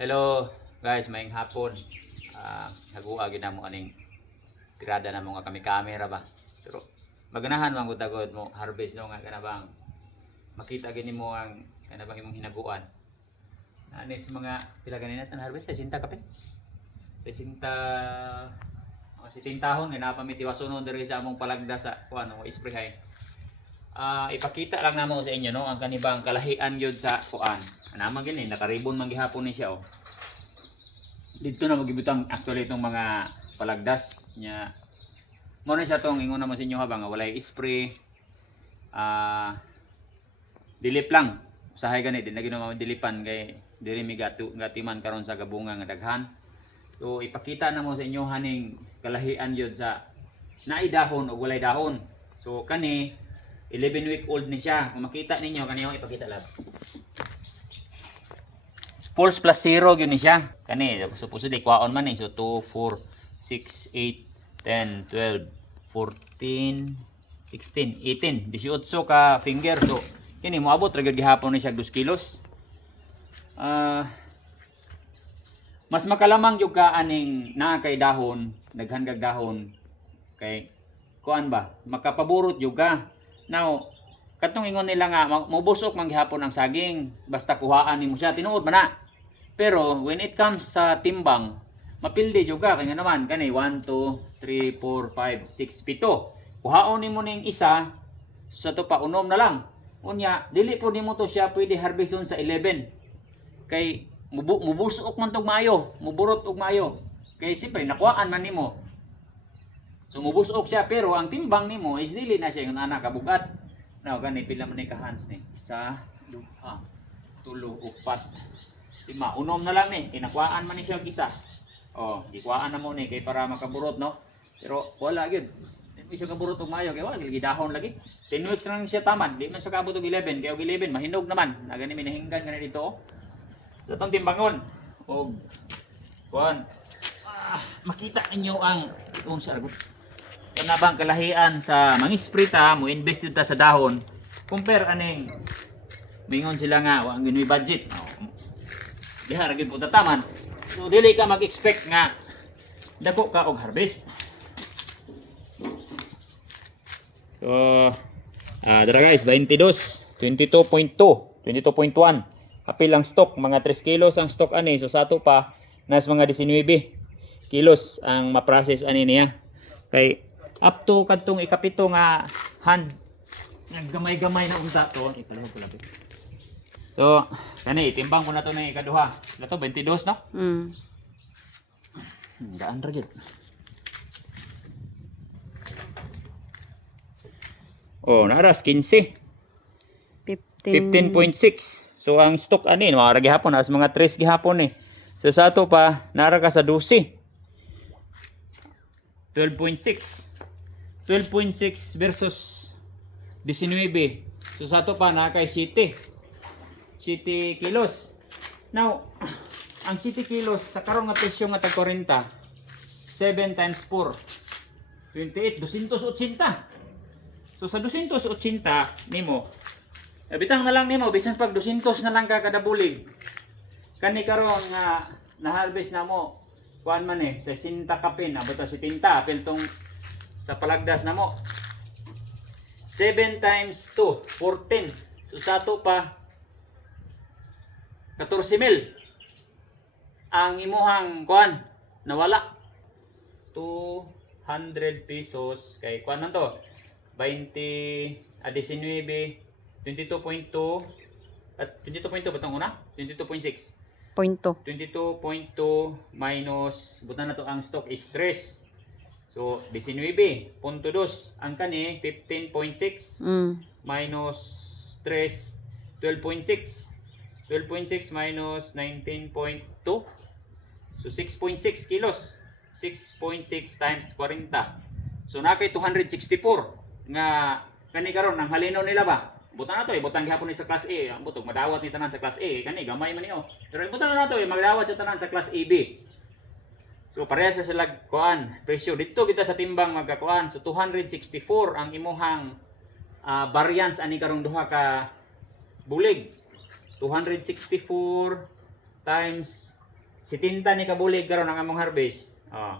Hello guys, maayong hapon. Nagua gina mo aning tirada na mo nga kami camera ba. Pero maganahan man gud tagod mo harvest no nga kanabang makita gini mo ang kanabang imong hinabuan. Ani sa mga pila ganina tan harvest sa sinta kape. Sa sinta mga sitintahon nga napamiti wasunon diri sa among palagda sa kuan mo isprehay. Ipakita lang namo sa inyo no ang kanibang kalahian gyud sa kuan. Naman gini nakaribon man gihapon ni siya oh. Dito na magibutang actually itong mga palagdas nya. Mo na siya tong ingon naman sa inyo habang walay spray. Dilip lang. Usahay gani din na ginawa dilipan kay diri mi gatiman karon sa gabunga nga daghan. So ipakita na mo sa inyo haning kalahian yun sa naidahon o walay dahon. So kani 11-week old ni siya. Kung makita ninyo kaniyo ipakita lab. Pulse plus 0 yun ni siya. Kani, supposedly, kwaon man eh. So, 2, 4, 6, 8, 10, 12, 14, 16, 18, 18 ka finger. So, kini, moabot, ragad gihapon ni siya 2 kilos. Mas makalamang yung ka aning na kay dahon, naghangag dahon, kay, kuan ba, makapaburot yung ka. Now, katong ingon nila nga, mubusok man gihapon ang saging, basta kuhaan nimo siya, tinuod man na. Pero when it comes sa timbang, mapildi juga kay nga naman kani 1 2 3 4 5 6 7. Kuhaon nimo ning isa sa to pa unom na lang. Unya dili po nimo to siya pwede harveston sa 11. Kay mubusok man tog maayo, muburot og maayo. Kay siyempre nakuhaan man nimo. So mubusok siya pero ang timbang nimo is dili na siya yung anak kabugat. Now gani pila man ni ka hands ni? 1 2 3 4 5 unom na lang ni, kinakuhaan man ni siya isa. Oh, gikuhaan na mo ni kay para makaburot no. Pero wala gyud. Di siya kaburot og maayo kay wala gidahon lagi. 10 weeks lang siya tamad, di man siya kabot og 11 kay og 11 mahinog naman. Na gani minahinggan gani dito oh. So tong timbangon og kuan. Makita ninyo ang unsa ragot. Kanabang kalahian sa mangisprita mo invest ta sa dahon. Compare aning mingon sila nga wa ginoy budget. Diha ra gyud taman. So dili ka mag-expect nga dako ka og harvest. So dara guys 22, 22.2, 22.1. Apil ang stock, mga 3 kilos ang stock ani. So sa ato pa nas mga 19 kilos ang ma-process ani niya. Kay up to kadtong ikapito nga hand gamay-gamay na unta to. Ikalahog ko lapit. So, kani timbang ko na to na ikaduha. Ito 22 no? Daan ra gyud. Oh, naras 15. 15.6. So ang stock ani mga gihapon as mga 3 gihapon ni. So sa ato pa nara ka sa 12. 12.6. 12.6 versus 19. So sa ato pa na kay 7. 7 kilos. Now, ang 7 kilos sa karong nga presyo nga tag 40, 7 times 4, 28, 280. So sa 280 nimo, bitang na lang nimo bisan pag 200 na lang ka kada bulig. Kani karon nga na-harvest na mo, kuan man eh, sa 60 kapin, abot sa 70 apil tong sa palagdas na mo. 7 times 2, 14. So sa to pa 14,000 ang imuhang kuan nawala 200 pesos kay kuan man to 20 19 22.2 at 22.2 batong una 22.6 22.2 minus butan na to ang stock is 3 so 19.2 ang kani 15.6 minus 3 12.6 12.6 minus 19.2. So 6.6 kilos. 6.6 times 40. So na kay 264 nga kani karon ang halinaw nila ba? Butang na to butang gihapon ni sa class A. Ang butog madawat ni tanan sa class A kani gamay man niyo. Pero butang na to magdawat sa tanan sa class AB. So pareha sa sila kuan presyo dito kita sa timbang magkakuan. So 264 ang imuhang variance ani karong duha ka bulig. 264 times 70 ni kabulig karon ang among harvest. Oh.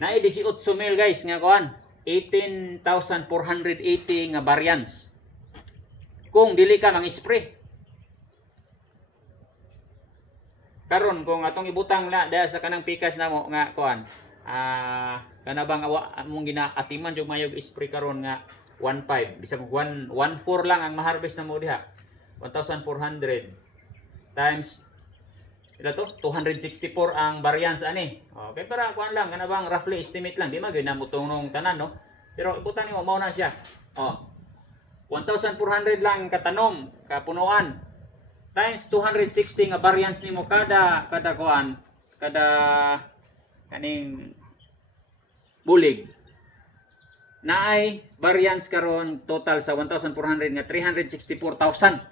Naay 18,000 guys nga kuan. 18,480 nga variance. Kung dili ka mang-spray. Karon kung atong ibutang na dahil sa kanang pikas namo nga kuan. Kana bang among ginaatiman jud mayog spray karon nga 1.5 bisag 1.4 lang ang ma-harvest namo diha. 1,400 times ila to 264 ang variance ani. Okay, para kuan lang kana bang roughly estimate lang, di man gyud namo tunong tanan no. Pero ibutang nimo mao na siya. 1,400 lang katanom, kapunuan. Times 260 nga variance nimo kada kuan, kada kaning bulig. Naay variance karon total sa 1,400 nga 364,000.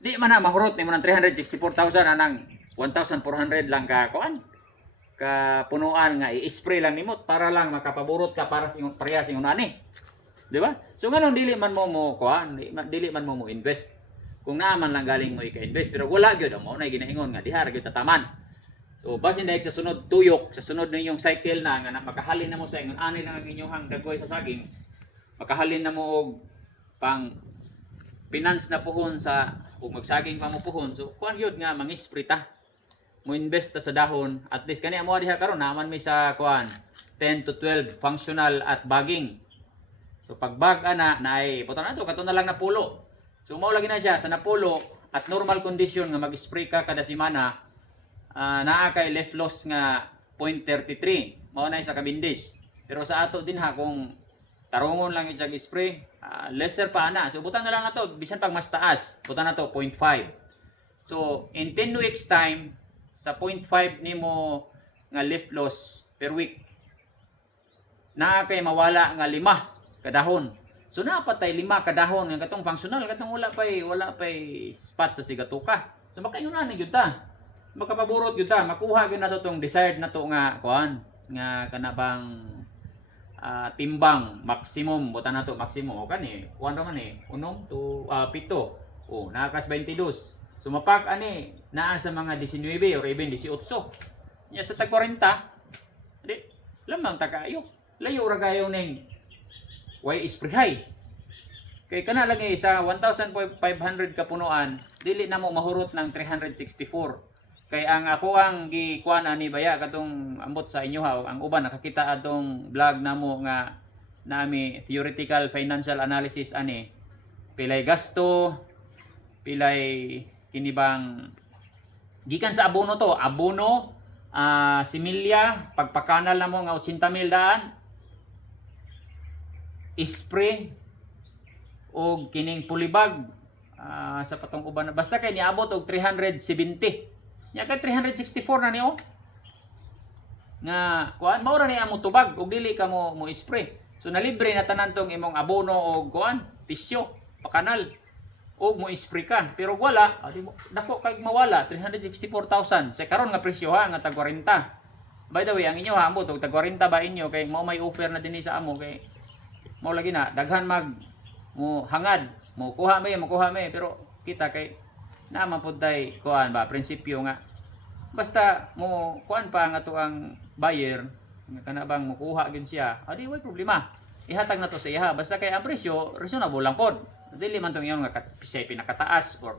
Di man na mahurot nimo ng 364,000 anang 1,400 lang ka kuan. Ka punuan nga i-spray lang nimo para lang makapaburot ka para sa parehas ingon ani. Di ba? So nganon dili man mo kuan, dili man mo invest. Kung naaman lang galing mo ika-invest pero wala gyud mo na ginaingon nga diha ra gyud tataman. So basin dahil sa sunod tuyok, sa sunod ninyong cycle na nga makahalin na mo sa ingon ani lang ang inyong dagway sa saging. Makahalin na mo og pang finance na puhon sa kung magsaging pa mo puhon. So kuan gyud nga mang-spray ta. Mo invest ta sa dahon. At least kani amo diha karon naman mi sa kuan 10 to 12 functional at bagging. So pag bag ana naay puto na to kato na lang na pulo. So mao lagi na siya sa napulo at normal condition nga mag-spray ka kada semana. Naa kay left loss nga 0.33. Mao na sa kabindis. Pero sa ato din ha kung tarungon lang itag spray, lesser pa na. So butang na lang na to bisan pag mas taas. Butang na to 0.5. So in 10 weeks time sa 0.5 nimo nga leaf loss per week, naa kay mawala nga 5 kadahon. So napatay 5 kadahon nga katong functional katong wala pay spot sa sigatuka. So makaingon na gyud ta. Makapaburot gyud ta, makuha gyud nato tong desired nato nga kuan nga kanabang timbang maximum buta nato maximum o kani kuan ra man unom to 7 nakas 22. Sumapak ani naa sa mga 19 or even 18. Nya sa tag 40 di lamang ta kaayo. Layo ra gayo ning way isprihay. Kay kana lang sa 1,500 kapunuan dili na mo mahurot ng 364. Kay ang ako ang gikuan ani baya katong ambot sa inyo ha ang uban nakakita atong vlog namo nga nami theoretical financial analysis ani pilay gasto pilay kinibang gikan sa abono to abono similya pagpakanal namo nga 80,000 daan spray og kining pulibag sa patong uban basta kay niabot og 370. Nya kay 364 na niyo. Nga kuan mao ra ni amo tubag ug dili ka mo spray. So nalibre na tanan tong imong abono og kuan, tisyo, pakanal ug mo spray ka. Pero wala, dako kay mawala 364,000 sa karon nga presyo ha nga tag 40. By the way, ang inyo ha ambot og tag 40 ba inyo kay mao may offer na dinhi sa amo kay mao lagi na daghan mag mo hangad, mo kuha may pero kita kay naman po tay kuan ba prinsipyo nga basta mo kuan pa nga to ang buyer nga kana bang mukuha gyud siya adi way problema ihatag na to sa iya basta kay ang presyo reasonable lang pod dili man tong iyon nga siya pinakataas or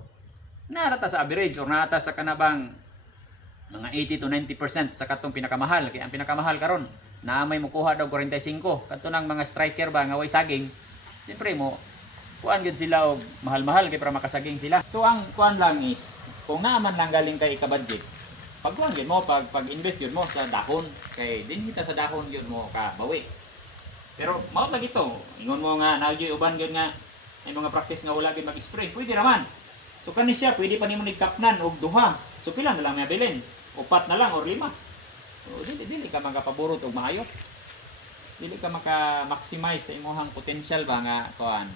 narata sa average or narata sa kanabang mga 80 to 90% sa katong pinakamahal kay ang pinakamahal karon na may mukuha daw 45 kadto nang mga striker ba nga way saging siyempre mo kuan gyud sila og mahal-mahal kay para makasaging sila. So ang kuan lang is kung naaman lang galing kay ka-budget. Pag kuan gyud mo pag invest gyud mo sa dahon kay din kita sa dahon gyud mo ka bawi. Pero mao lagi to. Ingon mo nga nagyoy uban gyud nga may mga practice nga wala gyud mag-spray. Pwede raman. So kani siya pwede pa nimo nigkapnan og duha. So pila na lang mabilin? 4 na lang or 5. So dili ka magapaborot og maayo. Dili ka maka-maximize sa imong potential ba nga kuan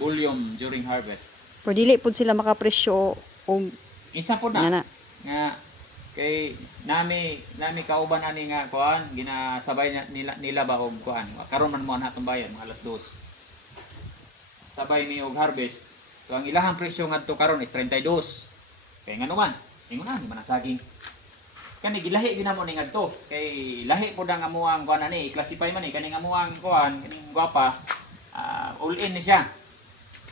volume during harvest. Pero dili pud sila makapresyo og Isa po na nga kay nami kauban ani nga kuan ginasabay nila ba og kuan karon man mo natong bayan mga alas 2. Sabay ni og harvest. So ang ilahang presyo ngadto karon is 32. Kay nga naman, ingon na, di man ang saging. Kani gilahi ginamo ni ngadto kay lahi po dang amuang kuan ani i-classify man ni kaning amuang kuan kaning gwapa all in ni siya.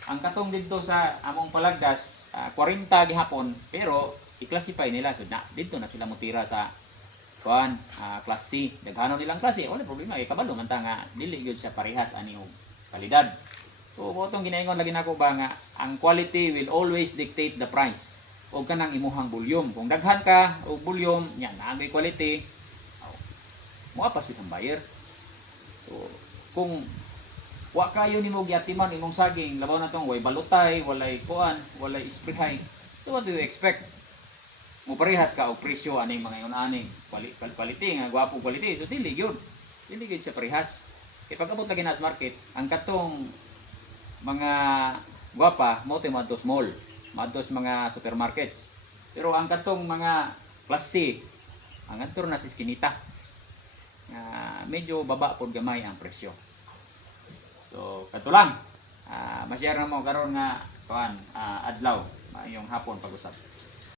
Ang katong didto sa among palagdas 40 gihapon pero i-classify nila so na didto na sila motira sa kuan class C. Daghanon nilang klase wala problema kay kabalo man ta nga dili gyud siya parehas ani og kalidad. So motong ginaingon lagi nako ba nga ang quality will always dictate the price. O kanang imuhang volume. Kung daghan ka o volume, yan, naagay quality, mo pa siya ng buyer. So, kung wa kayo nimo giatiman imong saging, labaw na tong way balutay, walay kuan, walay sprayhay. So what do you expect? Mo parehas ka og presyo aning mga aning quality nga gwapo quality. So dili gyud. Dili gyud siya parehas. Kay pag abot lagi na sa market, ang katong mga gwapa mo mo adto small. Matos mga supermarkets. Pero ang katong mga class C, ang adto na sa iskinita. Medyo baba pod gamay ang presyo. So, kato lang. Ma-share na mo karon nga kuan adlaw, yung hapon pag-usap.